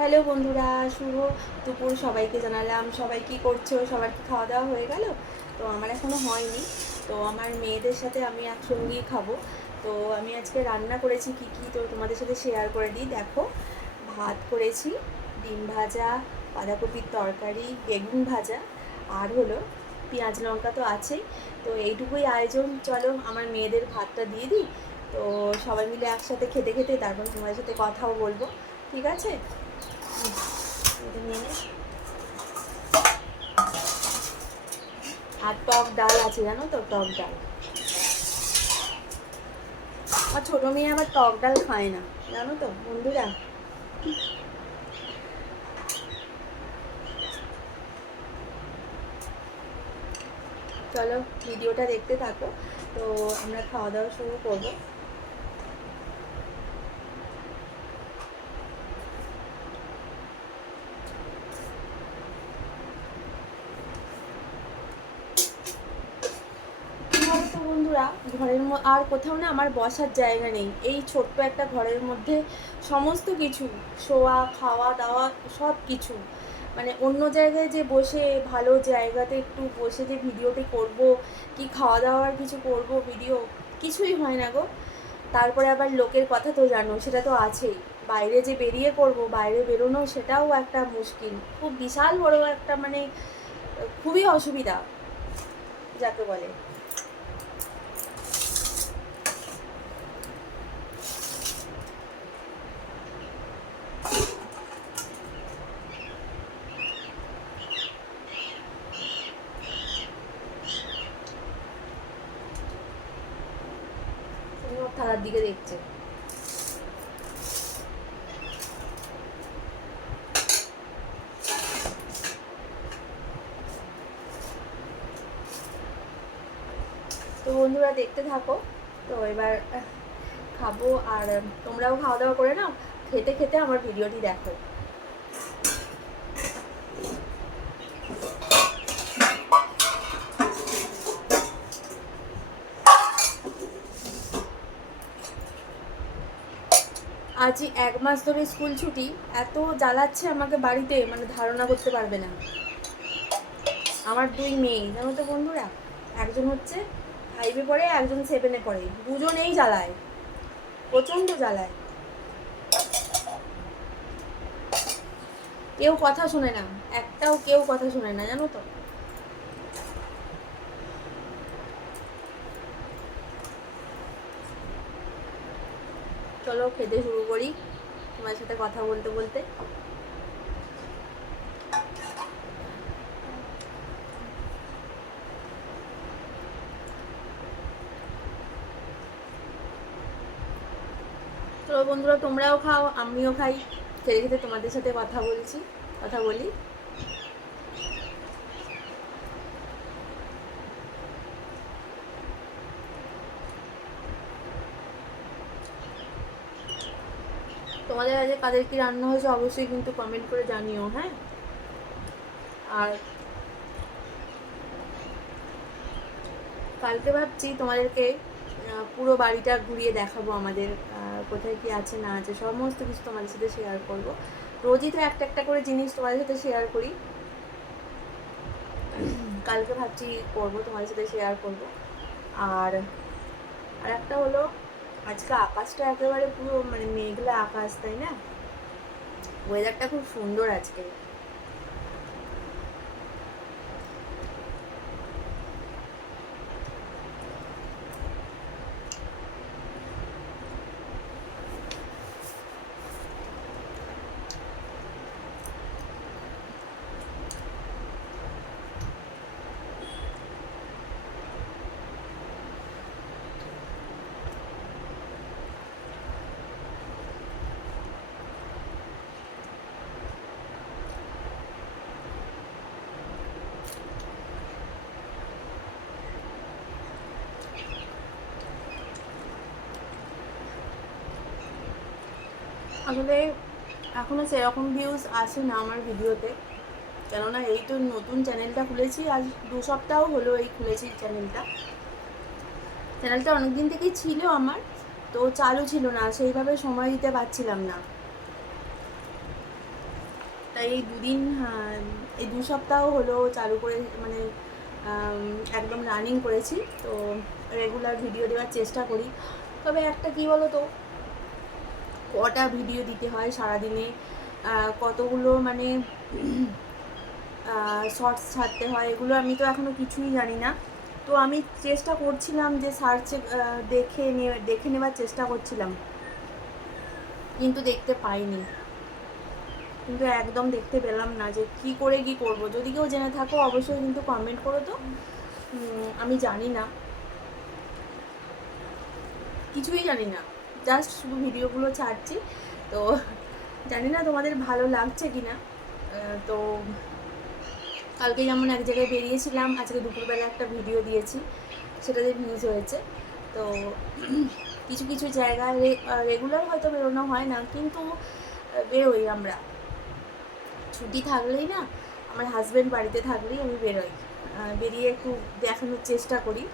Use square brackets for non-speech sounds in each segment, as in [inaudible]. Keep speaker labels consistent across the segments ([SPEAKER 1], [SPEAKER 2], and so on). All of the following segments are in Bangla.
[SPEAKER 1] হ্যালো বন্ধুরা, শুভ দুপুর। সবাইকে জানালাম, সবাই কি করছ? সবার কি খাওয়া দাওয়া হয়ে গেল? তো আমার এখনও হয়নি। তো আমার মেয়েদের সাথে আমি একসঙ্গেই খাব। তো আমি আজকে রান্না করেছি কি কি, তো তোমাদের সাথে শেয়ার করে দিই। দেখো, ভাত করেছি, ডিম ভাজা, বাঁধাকপির তরকারি, বেগুন ভাজা, আর হলো পেঁয়াজ লঙ্কা তো আছেই। তো এইটুকুই আয়োজন। চলো, আমার মেয়েদের ভাতটা দিয়ে দিই। তো সবাই মিলে একসাথে খেতে খেতে তারপর তোমাদের সাথে কথাও বলব। ঠিক আছে এটা নিয়ে নে। আর টক ডাল আছে জানো তো, টক ডাল। আর মেয়ে আবার টক ডাল খায় না, জানো তো, বন্ধুরা। চলো, ভিডিওটা দেখতে থাকো। তো আমরা খাওয়া দাওয়া শুরু করব কি বলো তো বন্ধুরা, ঘরের আর কোথাও না আমার বসার জায়গা নেই। এই ছোট্ট একটা ঘরের মধ্যে সমস্ত কিছু, শোয়া, খাওয়া, দাওয়া, সব কিছু। মানে অন্য জায়গায় যে বসে, ভালো জায়গাতে একটু বসে যে ভিডিওটি করব, কি খাওয়া দাওয়ার কিছু করব, ভিডিও, কিছুই হয় না গো। তারপরে আবার লোকের কথা তো জানো, সেটা তো আছেই। বাইরে যে বেরিয়ে করব বাইরে বেরোনো, সেটাও একটা মুশকিল। খুব বিশাল বড় একটা মানে খুবই অসুবিধা, যাকে বলে। থালার দিকে দেখছে। তো বন্ধুরা, দেখতে থাকো। তো এবার খাব আর তোমরাও খাওয়া দাওয়া করে নাও। খেতে খেতে আমার ভিডিওটি দেখো। আজই এক মাস ধরে স্কুল ছুটি, এত জ্বালাচ্ছে আমাকে বাড়িতে মানে ধারণা করতে পারবে না। আমার দুই মেয়ে, জানো তো বন্ধুরা? একজন হচ্ছে ফাইভে পড়ে, একজন সেভেনে পড়ে। দুজনেই জ্বালায়। প্রচণ্ড জ্বালায়। কেউ কথা শোনে না। একটাও কেউ কথা শোনে না, জানো তো? চলো, খেতে শুরু করি। তোমার সাথে কথা বলতে বলতে। তো বন্ধুরা, তোমরাও খাও, আমিও খাই। খেতে খেতে তোমাদের সাথে কথা বলছি, কথা বলি। তোমাদের আজকে কাদের কি রান্না হয়েছে অবশ্যই কিন্তু কমেন্ট করে জানিও হ্যাঁ? আর কালকে ভাবছি তোমাদেরকে পুরো বাড়িটা ঘুরিয়ে দেখাবো আমাদের কোথায় কি আছে, না আছে, সমস্ত কিছু তোমাদের সাথে শেয়ার করব। রোজই তো একটা একটা করে জিনিস তোমাদের সাথে শেয়ার করি। কালকে ভাবছি করব, তোমাদের সাথে শেয়ার করব। আর আর একটা হলো আজকে আকাশটা একেবারে পুরো মানে মেঘলা আকাশ তাই না? ওয়েদারটা খুব সুন্দর আজকে। আসলে এখনও সেরকম ভিউজ আসে না আমার ভিডিওতে। কেননা এই তো নতুন চ্যানেলটা খুলেছি, আজ দু সপ্তাহ হলো এই খুলেছি চ্যানেলটা চ্যানেলটা অনেক দিন থেকেই ছিল আমার, তো চালু ছিল না, সেইভাবে সময় দিতে পারছিলাম না। তাই এই দুদিন এই দু সপ্তাহ হলো চালু করে মানে একদম রানিং করেছি, তো রেগুলার ভিডিও দেওয়ার চেষ্টা করি। তবে একটা কি বলো তো কটা ভিডিও দিতে হয় সারাদিনে? কতগুলো মানে [clears throat] শর্টস ছাড়তে হয়? এগুলো আমি তো এখনও কিছুই জানি না। তো আমি চেষ্টা করছিলাম যে সার্চে দেখে দেখে নেবার চেষ্টা করছিলাম। কিন্তু দেখতে পাইনি। কিন্তু একদম দেখতে পেলাম না যে কি করে কি করব। যদি কেউ জেনে থাকো, অবশ্যই কিন্তু কমেন্ট করো তো। আমি জানি না। কিছুই জানি না। জাস্ট শুধু ভিডিওগুলো ছাড়ছি। তো জানি না তোমাদের ভালো লাগছে কি না তো কালকে যেমন এক জায়গায় বেরিয়েছিলাম, আজকে দুপুরবেলা একটা ভিডিও দিয়েছি, সেটাতে ভিউজ হয়েছে। তো কিছু কিছু জায়গায় রেগুলার হয়তো বেরোনো হয় না, কিন্তু বেরোই আমরা। ছুটি থাকলেই না, আমার হাজব্যান্ড বাড়িতে থাকলেই আমি বেরোই। বেরিয়ে একটু দেখানোর চেষ্টা করি।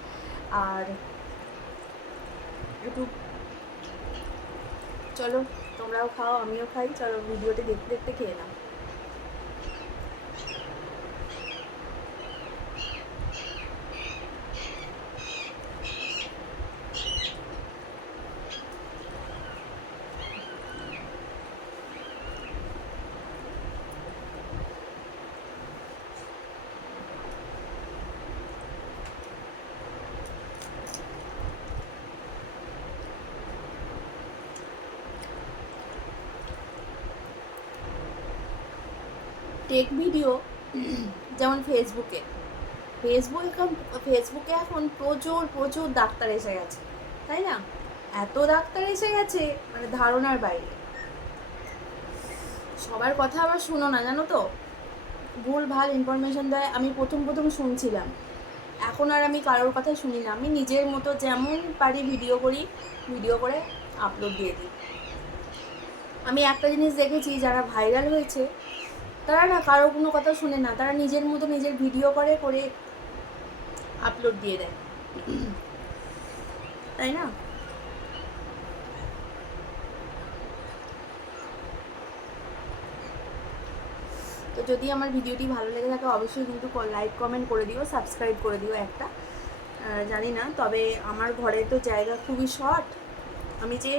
[SPEAKER 1] আর একটু চলো তোমরাও খাও আমিও খাই চলো ভিডিওটি দেখতে দেখতে খেয়ে নাও। টেক ভিডিও যেমন ফেসবুকে ফেসবুক এখন ফেসবুকে এখন প্রচুর প্রচুর ডাক্তার এসে গেছে, তাই না? এত ডাক্তার এসে গেছে মানে ধারণার বাইরে। সবার কথা আবার শুনো না, জানো তো? ভুল, ভালো ইনফরমেশন দেয়, আমি প্রথম প্রথম শুনছিলাম। এখন আর আমি কারোর কথা শুনি না, আমি নিজের মতো যেমন পারি ভিডিও করি ভিডিও করে আপলোড দিয়ে দিই। আমি একটা জিনিস দেখেছি, যারা ভাইরাল হয়েছে তারা না কারও কোনো কথা শুনে না, তারা নিজের মতো নিজের ভিডিও করে করে আপলোড দিয়ে দেয়। তাই না? তো যদি আমার ভিডিওটি ভালো লেগে থাকে, অবশ্যই কিন্তু লাইক কমেন্ট করে দিও সাবস্ক্রাইব করে দিও একটা। জানি না, তবে আমার ঘরে তো জায়গা খুবই শর্ট আমি যে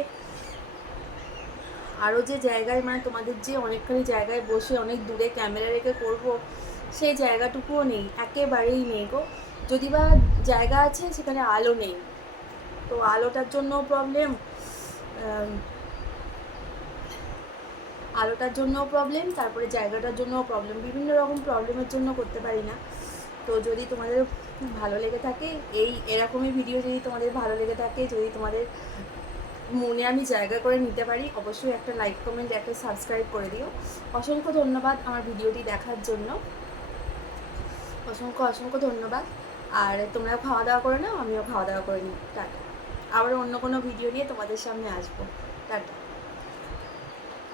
[SPEAKER 1] আরও যে জায়গায় মানে তোমাদের যে অনেকখানি জায়গায় বসে অনেক দূরে ক্যামেরা রেখে করব, সেই জায়গাটুকুও নেই, একেবারেই নেই গো। যদি বা জায়গা আছে, সেখানে আলো নেই। তো আলোটার জন্য প্রবলেম আলোটার জন্য প্রবলেম তারপরে জায়গাটার জন্য প্রবলেম বিভিন্ন রকম প্রবলেমের জন্য করতে পারি না। তো যদি তোমাদের ভালো লেগে থাকে, এই এরকমই ভিডিও যদি তোমাদের ভালো লেগে থাকে, যদি তোমাদের মনে আমি জায়গা করে নিতে পারি, অবশ্যই একটা লাইক কমেন্ট একটা সাবস্ক্রাইব করে দিও। অসংখ্য ধন্যবাদ আমার ভিডিওটি দেখার জন্য। অসংখ্য অসংখ্য ধন্যবাদ। আর তোমরা খাওয়া দাওয়া করে নাও, আমিও খাওয়া দাওয়া করে নিই। টাটা। আবার অন্য কোনো ভিডিও নিয়ে তোমাদের সামনে আসব। টাটা।